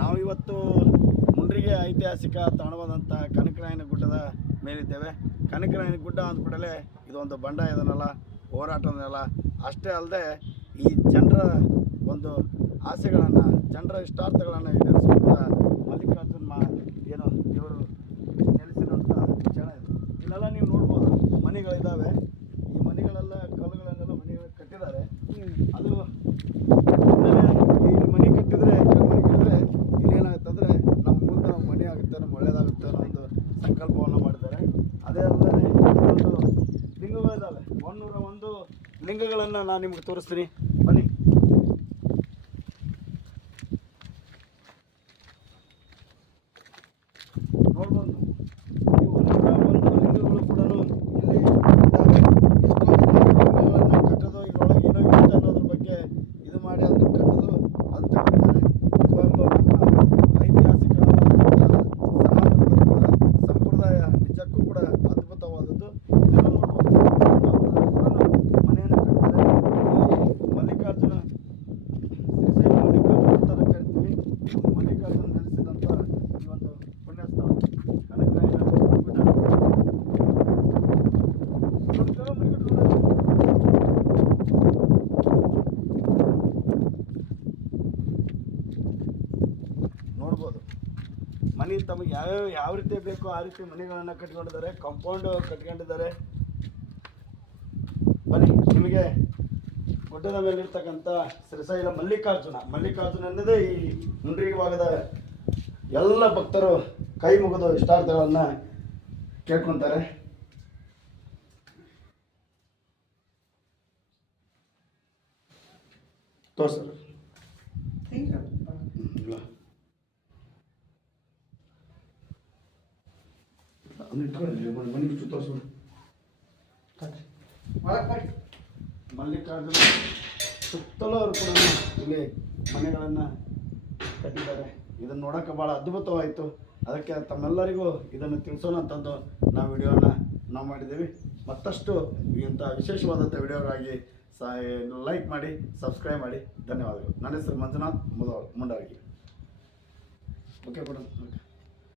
ನಾವಿವತ್ತು ಮುಂಡ್ರಿಗೆ ಐತಿಹಾಸಿಕ ತಾಣವಾದಂಥ ಕನಕರಾಯನ ಗುಡ್ಡದ ಮೇಲಿದ್ದೇವೆ. ಕನಕರಾಯನ ಗುಡ್ಡ ಅಂದ್ಬಿಡಲೇ ಇದೊಂದು ಬಂಡಾಯದನಲ್ಲ, ಹೋರಾಟದನಲ್ಲ. ಅಷ್ಟೇ ಅಲ್ಲದೆ ಈ ಜನರ ಒಂದು ಆಸೆಗಳನ್ನು, ಜನರ ಇಷ್ಟಾರ್ಥಗಳನ್ನು ಈಡೇರಿಸುವಂಥ ಮಲ್ಲಿಕಾರ್ಜುನ ಏನು ಇವರು ನೆಲೆಸಿದಂಥ ಕ್ಷಣ ಇದು. ಇಲ್ಲೆಲ್ಲ ನೀವು ನೋಡ್ಬೋದು, ಮನೆಗಳಿದ್ದಾವೆ. ಈ ಮನೆಗಳೆಲ್ಲ ಕಲ್ಲುಗಳನ್ನೆಲ್ಲ ಮನೆಗಳು ಕಟ್ಟಿದ್ದಾರೆ. ಅದು ಈ ಮನೆ ಕಟ್ಟಿದರೆ ಇಲ್ಲೇನಾಗುತ್ತಂದರೆ ನಮ್ಮ ಮುಂದೆ ನಮ್ಮ ಮನೆ ಆಗುತ್ತೆ, ನಮ್ಮ ಒಳ್ಳೇದಾಗುತ್ತೆ ಅನ್ನೋ ಒಂದು ಸಂಕಲ್ಪವನ್ನು ಮಾಡಿದ್ದಾರೆ. ಅದೇ ಅಲ್ಲದೆ ಇದೊಂದು ಲಿಂಗಗಳಿದ್ದಾವೆ. 101 ಲಿಂಗಗಳನ್ನು ನಾನು ನಿಮ್ಗೆ ತೋರಿಸ್ತೀನಿ, ಬನ್ನಿ. ನೋಡ್ಬೋದು, ಈ 101 ಲಿಂಗಗಳು ಕೂಡ ಇಲ್ಲಿ ಇದ್ದಾವೆ. ಎಷ್ಟೋ ಜನ ಲಿಂಗಗಳನ್ನು ಕಟ್ಟೋದು, ಇದರೊಳಗೆ ಏನೋ ಇರುತ್ತೆ ಅನ್ನೋದ್ರ ಬಗ್ಗೆ ಇದು ಮಾಡಿ ಅದನ್ನು ಕಟ್ಟೋದು ಅದು ತಗೊಂಡಿದ್ದಾರೆ. ನಿಜವಾಗ್ಲೂ ನಮ್ಮ ಐತಿಹಾಸಿಕವಾದಂಥ ಸನಾತನ ಸಂಪ್ರದಾಯ ನಿಜಕ್ಕೂ ಕೂಡ ಅದ್ಭುತವಾದದ್ದು. ಇದನ್ನು ನೋಡ್ಬೋದು, ಮನೆಯನ್ನು ಕಟ್ಟಿದ್ದಾರೆ. ಮಲ್ಲಿಕಾರ್ಜುನ ಶ್ರೀಶೈಲ ಮಲ್ಲಿಕಾರ್ಜುನ ಅಂತ ಕರಿತೀವಿ. ಮಲ್ಲಿಕಾರ್ಜುನ ನೆಲೆಸಿದಂಥ ಈ ಒಂದು ಪುಣ್ಯಸ್ಥಳ ಕನಕರಾಯನ ಗುಡ್ಡ. ನೋಡ್ಬೋದು, ಮನೆ ತಮಗೆ ಯಾವ ರೀತಿ ಬೇಕೋ ಆ ರೀತಿ ಮನೆಗಳನ್ನು ಕಟ್ಕೊಂಡಿದ್ದಾರೆ, ಕಾಂಪೌಂಡ್ ಕಟ್ಕೊಂಡಿದ್ದಾರೆ. ಬನ್ನಿ, ನಿಮಗೆ ಗುಡ್ಡದ ಮೇಲಿರ್ತಕ್ಕಂಥ ಶ್ರೀಶೈಲ ಮಲ್ಲಿಕಾರ್ಜುನ ಅನ್ನೋದೇ ಈ ಮುಂಡ್ರಿಗೆ ಭಾಗದ ಎಲ್ಲ ಭಕ್ತರು ಕೈ ಮುಗಿದು ಇಷ್ಟಾರ್ಥಗಳನ್ನು ಕೇಳ್ಕೊತಾರೆ. ತೋರ್ಸರು ಮನೆ ತೋರಿಸು. ಮಲ್ಲಿಕಾರ್ಜುನ ಸುತ್ತಲೂ ಅವರು ಕೂಡ ಇಲ್ಲಿ ಮನೆಗಳನ್ನು ಕಟ್ಟಿದ್ದಾರೆ. ಇದನ್ನು ನೋಡೋಕೆ ಭಾಳ ಅದ್ಭುತವಾಯಿತು. ಅದಕ್ಕೆ ತಮ್ಮೆಲ್ಲರಿಗೂ ಇದನ್ನು ತಿಳಿಸೋಣ ಅಂತಂದು ನಾವು ವಿಡಿಯೋನ ಮಾಡಿದ್ದೀವಿ. ಮತ್ತಷ್ಟು ಇಂಥ ವಿಶೇಷವಾದಂಥ ವಿಡಿಯೋಗಾಗಿ ಲೈಕ್ ಮಾಡಿ, ಸಬ್ಸ್ಕ್ರೈಬ್ ಮಾಡಿ. ಧನ್ಯವಾದಗಳು. ನನ್ನ ಹೆಸರು ಮಂಜುನಾಥ್ ಮುಂಡರಗಿ. ಓಕೆ ಕೊಡ.